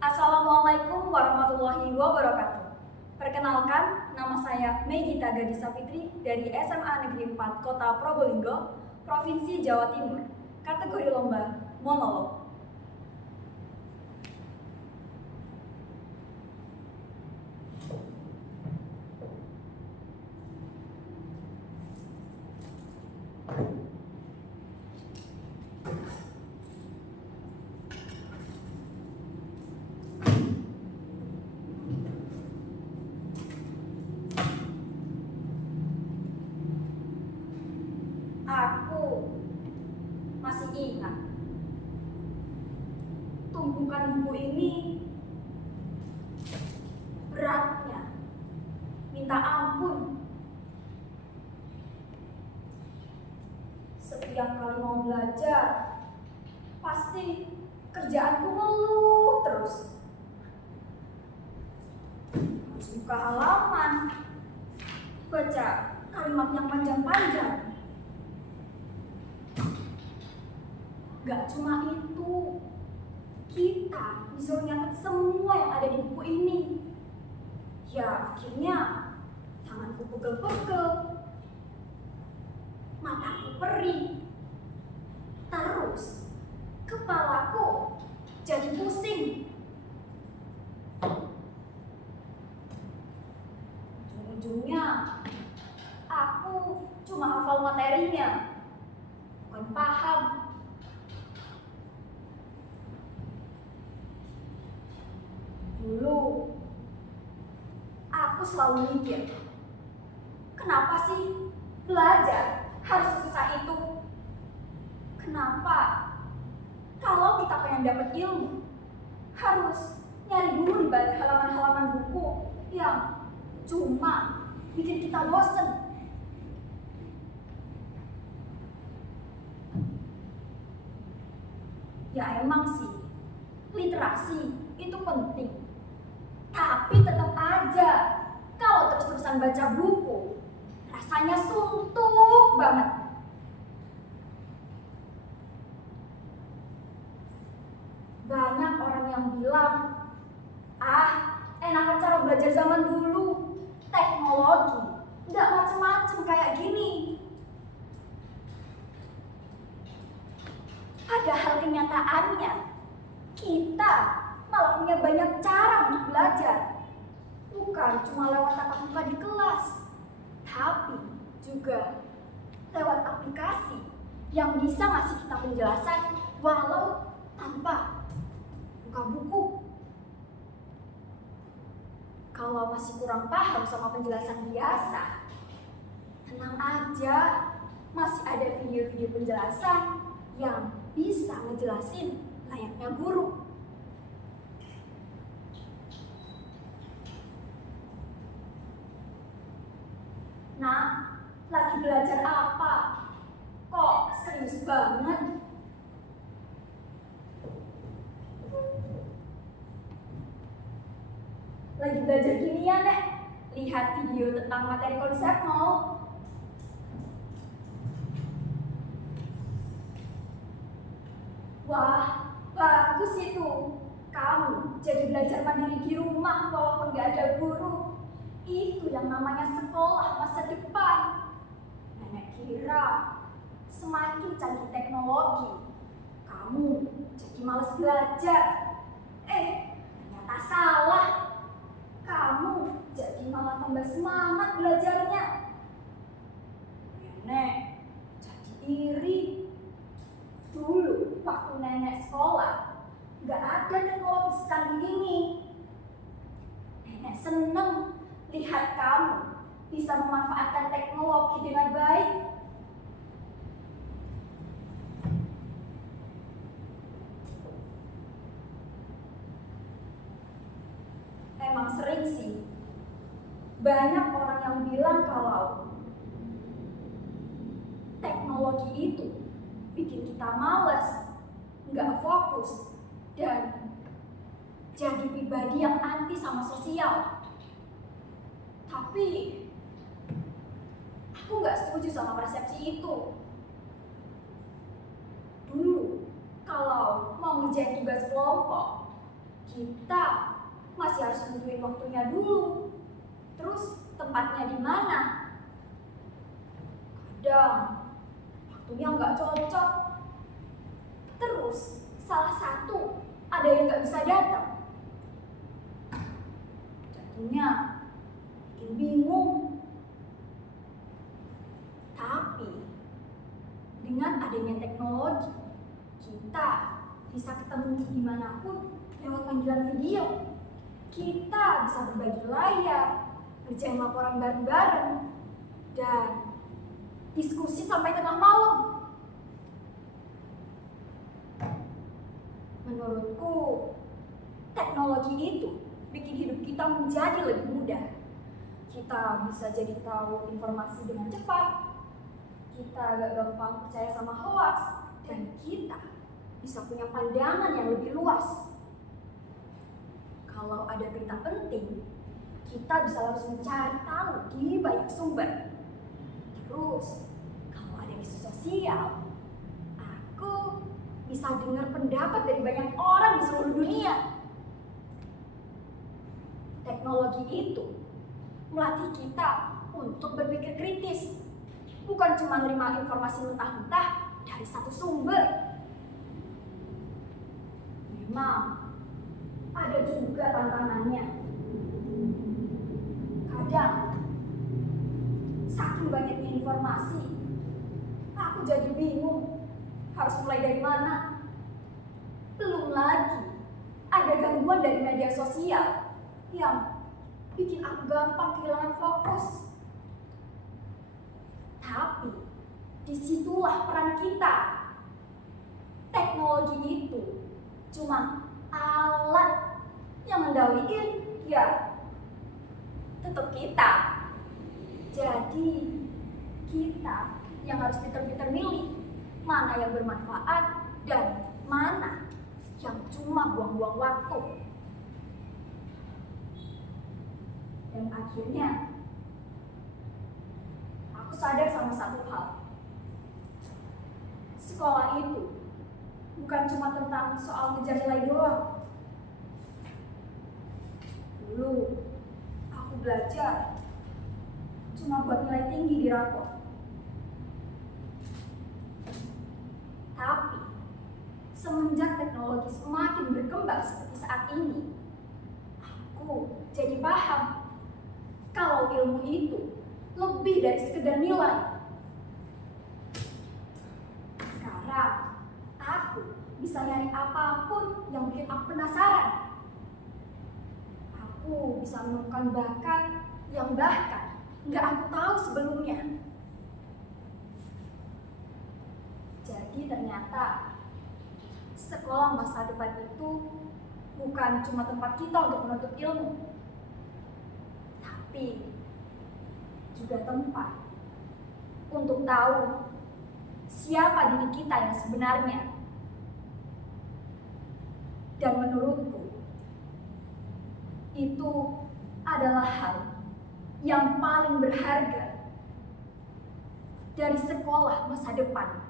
Assalamualaikum warahmatullahi wabarakatuh. Perkenalkan, nama saya Megita Gadisa Fitri dari SMA Negeri 4 Kota Probolinggo, Provinsi Jawa Timur. Kategori lomba monolog. Aku masih ingat tumpukan buku ini beratnya minta ampun. Setiap kali mau belajar pasti kerjaanku ngeluh terus. Harus buka halaman, baca kalimat yang panjang-panjang. Gak cuma itu, kita disuruh nyatet semua yang ada di buku ini. Ya akhirnya tanganku pegel-pegel, mataku perih, terus kepalaku jadi pusing. Ujung-ujungnya aku cuma hafal materinya, bukan paham. Dulu aku selalu mikir, kenapa sih belajar harus sesusah itu? Kenapa kalau kita pengen dapat ilmu harus nyari dulu di balik halaman-halaman buku yang cuma bikin kita bosen? Ya emang sih, literasi itu penting. Tapi tetap aja, kalau terus-terusan baca buku, rasanya suntuk banget. Banyak orang yang bilang, enakan cara belajar zaman dulu, teknologi, nggak macem-macem kayak gini. Padahal kenyataannya, kita malah punya banyak cara untuk belajar. Bukan cuma lewat tatap muka di kelas, tapi juga lewat aplikasi yang bisa ngasih kita penjelasan walau tanpa buka buku. Kalau masih kurang paham sama penjelasan biasa, tenang aja, masih ada video-video penjelasan yang bisa ngejelasin layaknya guru. Nah, lagi belajar apa? Kok serius banget? Lagi belajar kimia, Nek. Lihat video tentang materi konsep mau? Wah, bagus itu. Kamu jadi belajar mandiri di rumah walaupun gak ada guru. Itu yang namanya sekolah masa depan. Nenek kira semakin canggih teknologi, kamu jadi malas belajar. Ternyata salah. Kamu jadi malah tambah semangat belajarnya. Nenek jadi iri. Dulu waktu nenek sekolah, gak ada teknologi secanggih ini. Nenek seneng lihat kamu bisa memanfaatkan teknologi dengan baik. Emang sering sih, banyak orang yang bilang kalau teknologi itu bikin kita malas, nggak fokus, dan jadi pribadi yang anti sama sosial. Tapi aku nggak setuju sama persepsi itu. Dulu kalau mau ngerjain tugas kelompok, Kita masih harus nentuin waktunya dulu. Terus tempatnya di mana? Kadang waktunya nggak cocok. Terus salah satu ada yang nggak bisa datang. Jadinya bikin bingung. Tapi dengan adanya teknologi, kita bisa ketemu dimanapun lewat panggilan video. Kita bisa berbagi layar, ngerjain laporan bareng-bareng, dan diskusi sampai tengah malam. Menurutku, teknologi itu bikin hidup kita menjadi lebih mudah. Kita bisa jadi tahu informasi dengan cepat, kita gak gampang percaya sama hoax, dan kita bisa punya pandangan yang lebih luas. Kalau ada berita penting, kita bisa langsung cari tahu di banyak sumber. Terus, kalau ada isu sosial, aku bisa dengar pendapat dari banyak orang di seluruh dunia. Teknologi itu melatih kita untuk berpikir kritis, bukan cuma menerima informasi mentah-mentah dari satu sumber. Memang ada juga tantangannya. Kadang, saking banyaknya informasi, aku jadi bingung harus mulai dari mana. Belum lagi ada gangguan dari media sosial yang bikin aku gampang kehilangan fokus. Tapi disitulah peran kita. Teknologi itu cuma alat yang mendahuluin, ya tetap kita. Jadi kita yang harus pintar-pintar milih mana yang bermanfaat dan mana yang cuma buang-buang waktu. Dan akhirnya aku sadar sama satu hal. Sekolah itu bukan cuma tentang soal ngejar nilai doang. Dulu aku belajar cuma buat nilai tinggi di rapor. Tapi semenjak teknologi semakin berkembang seperti saat ini, aku jadi paham kalau ilmu itu lebih dari sekedar nilai. Sekarang aku bisa nyari apapun yang bikin aku penasaran. Aku bisa menemukan bakat yang bahkan nggak aku tahu sebelumnya. Jadi ternyata sekolah masa depan itu bukan cuma tempat kita untuk menuntut ilmu, tapi juga tempat untuk tahu siapa diri kita yang sebenarnya. Dan menurutku, itu adalah hal yang paling berharga dari sekolah masa depan.